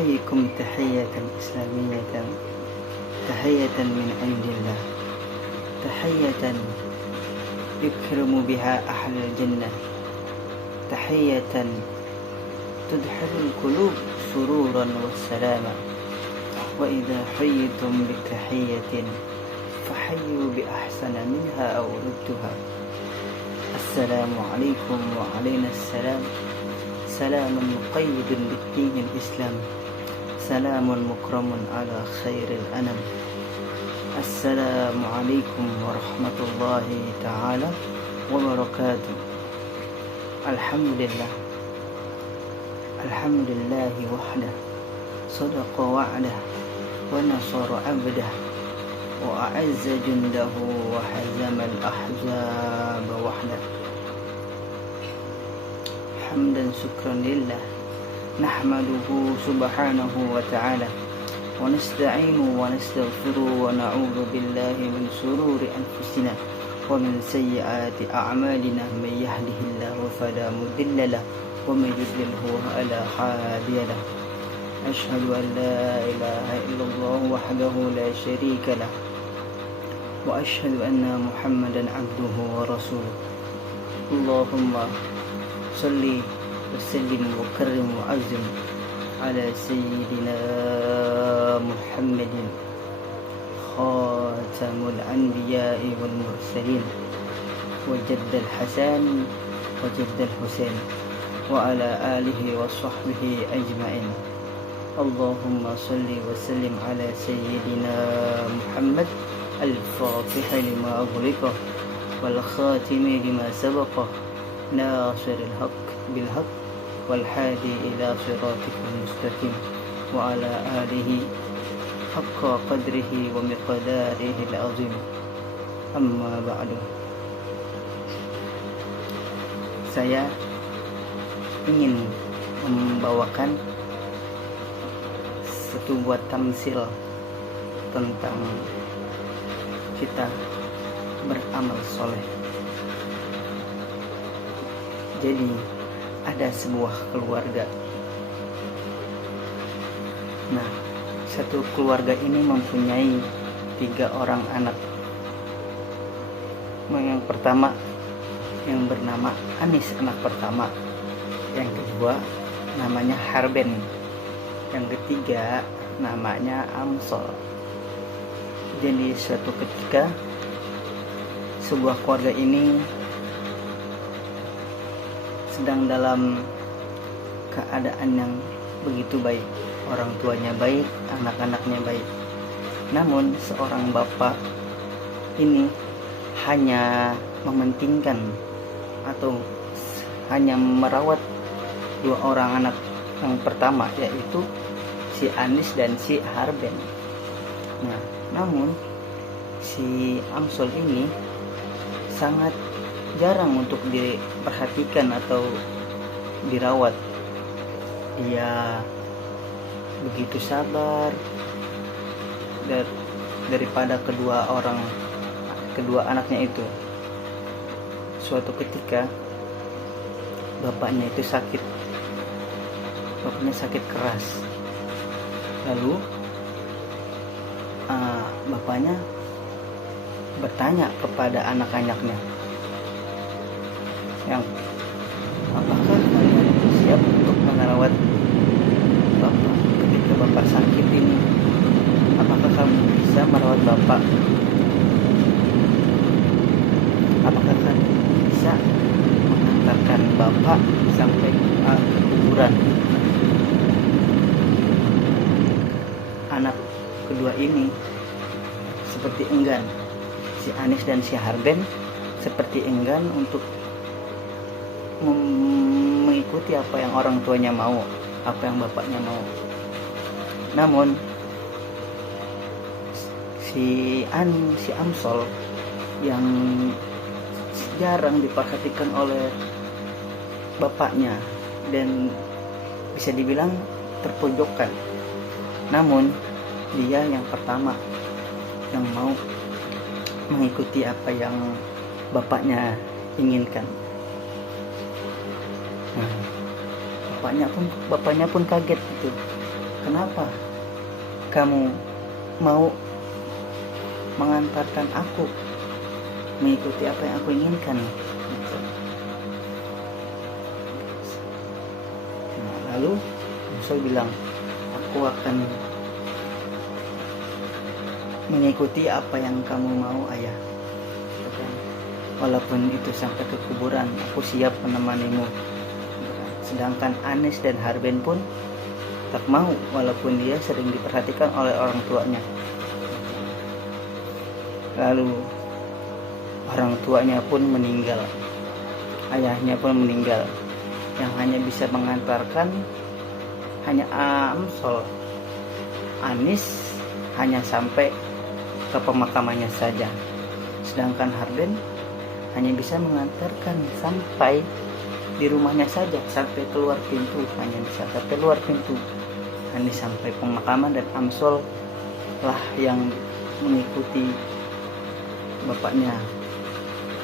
أحييكم تحية إسلامية، تحية من عند الله، تحية يكرم بها أهل الجنة، تحية تدخل القلوب سرورا والسلاما. وإذا حييتم بتحية فحيوا بأحسن منها أو ردها. السلام عليكم وعلينا السلام، سلام مقيد بالدين الإسلام، سلام مكرم على خير الأنام. السلام عليكم ورحمة الله تعالى وبركاته. الحمد لله، الحمد لله وحده، صدق وعده ونصر عبده وأعز جنده وهزم الأحزاب وحده. حمدا شكرا لله، نحمده سبحانه وتعالى ونستعين ونستغفر ونعوذ بالله من شرور أنفسنا ومن سيئات أعمالنا. من يهده الله فلا مضل له ومن يضلله فلا هادي له. أشهد أن لا إله إلا الله وحده لا شريك له، وأشهد أن محمدا عبده ورسوله. اللهم صل وسلم وكرم وعزم على سيدنا محمد خاتم الأنبياء والمرسلين، وجد الحسن وجد الحسين، وعلى آله وصحبه أجمعين. اللهم صل وسلم على سيدنا محمد الفاتح لما أغلق والخاتم لما سبق، ناصر الحق بالحق والهادي إلى صراطك المستقيم، وعلى آله حق قدره ومقداره العظيم. أما بعد. Saya ingin membawakan satu buah tamsil tentang kita beramal soleh. Jadi ada sebuah keluarga. Nah, satu keluarga ini mempunyai 3 orang anak. Yang pertama yang bernama Anis, anak pertama. Yang kedua namanya Harben. Yang ketiga namanya Amsol. Jadi suatu ketika sebuah keluarga ini sedang dalam keadaan yang begitu baik. Orang tuanya baik, anak-anaknya baik. Namun seorang bapak ini hanya mementingkan atau hanya merawat 2 orang anak yang pertama, yaitu si Anis dan si Harben. Nah, namun si Amsol ini sangat jarang untuk diperhatikan atau dirawat. Dia begitu sabar daripada kedua anaknya itu. Suatu ketika bapaknya itu sakit. Bapaknya sakit keras. Lalu bapaknya bertanya kepada anak-anaknya, apakah kalian siap untuk merawat bapak ketika bapak sakit ini? Apakah kamu bisa merawat bapak? Apakah kamu bisa mengantarkan bapak sampai ke kuburan? Anak kedua ini seperti enggan. Si Anis dan si Harben seperti enggan untuk mengikuti apa yang orang tuanya mau, apa yang bapaknya mau. Namun si Amsol yang jarang diperhatikan oleh bapaknya dan bisa dibilang terpojokkan. Namun dia yang pertama yang mau mengikuti apa yang bapaknya inginkan. Nah, bapaknya pun kaget gitu. kenapa kamu mau mengantarkan aku mengikuti apa yang aku inginkan? Nah, lalu Musa bilang, aku akan mengikuti apa yang kamu mau, ayah. Walaupun itu sampai ke kuburan, aku siap menemanimu. Sedangkan Anis dan Harben pun tak mau, walaupun dia sering diperhatikan oleh orang tuanya. Lalu orang tuanya pun meninggal, ayahnya pun meninggal. Yang hanya bisa mengantarkan hanya Amsol. Anis hanya sampai ke pemakamannya saja, sedangkan Harben hanya bisa mengantarkan sampai di rumahnya saja, sampai keluar pintu, hanya bisa sampai keluar pintu, hanya sampai pemakaman. Dan Amsol lah yang mengikuti bapaknya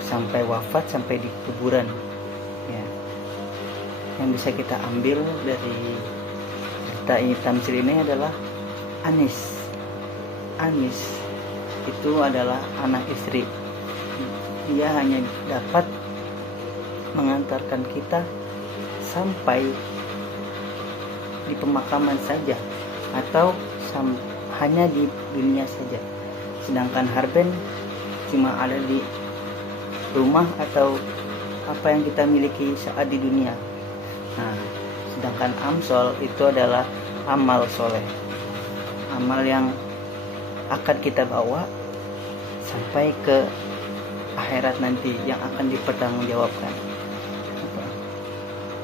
sampai wafat, sampai di kuburan. Ya, yang bisa kita ambil dari cerita Tamsil ini adalah Anis itu adalah anak istri. Dia hanya dapat mengantarkan kita sampai di pemakaman saja, atau hanya di dunia saja. Sedangkan Harben cuma ada di rumah atau apa yang kita miliki saat di dunia. Nah, sedangkan Amsol itu adalah amal soleh, amal yang akan kita bawa sampai ke akhirat nanti, yang akan dipertanggungjawabkan.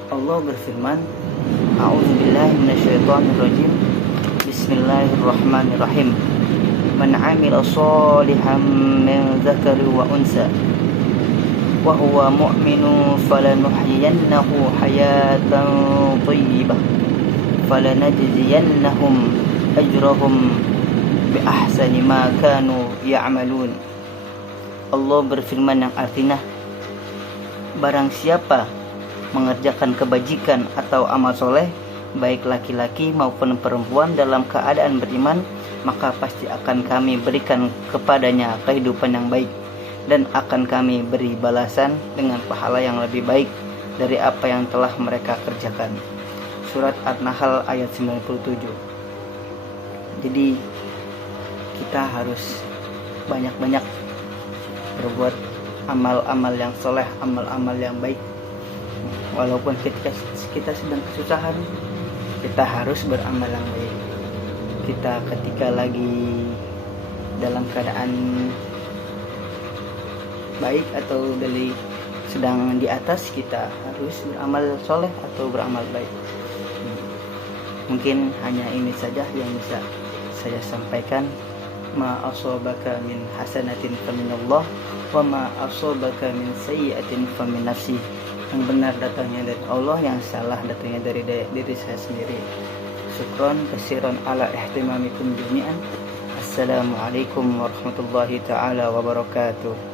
Allah berfirman, A'udzubillahi minasyaitonirrajim. Bismillahirrahmanirrahim. Man 'amila shalihan min dzakari wa unsa wa huwa mu'minun falanuhyiyannahu hayatan thayyibah falanajziyannahum ajrahum bi ahsani ma kanu ya'malun. Allah berfirman yang artinya, barang siapa mengerjakan kebajikan atau amal soleh, baik laki-laki maupun perempuan dalam keadaan beriman, maka pasti akan kami berikan kepadanya kehidupan yang baik, dan akan kami beri balasan dengan pahala yang lebih baik dari apa yang telah mereka kerjakan. Surat An-Nahl ayat 97. Jadi kita harus banyak-banyak berbuat amal-amal yang soleh, amal-amal yang baik. Walaupun kita sedang kesusahan, kita harus beramal yang baik. Kita ketika lagi dalam keadaan baik atau sedang di atas, kita harus beramal soleh atau beramal baik. Mungkin hanya ini saja yang bisa saya sampaikan. Ma asabaka min hasanatin faminallah, wa ma asabaka min sayyi'atin famin nafsi. Yang benar datangnya dari Allah, yang salah datangnya dari diri saya sendiri. Syukron kasiran ala ihtimamikum jami'an. Assalamualaikum warahmatullahi taala wabarakatuh.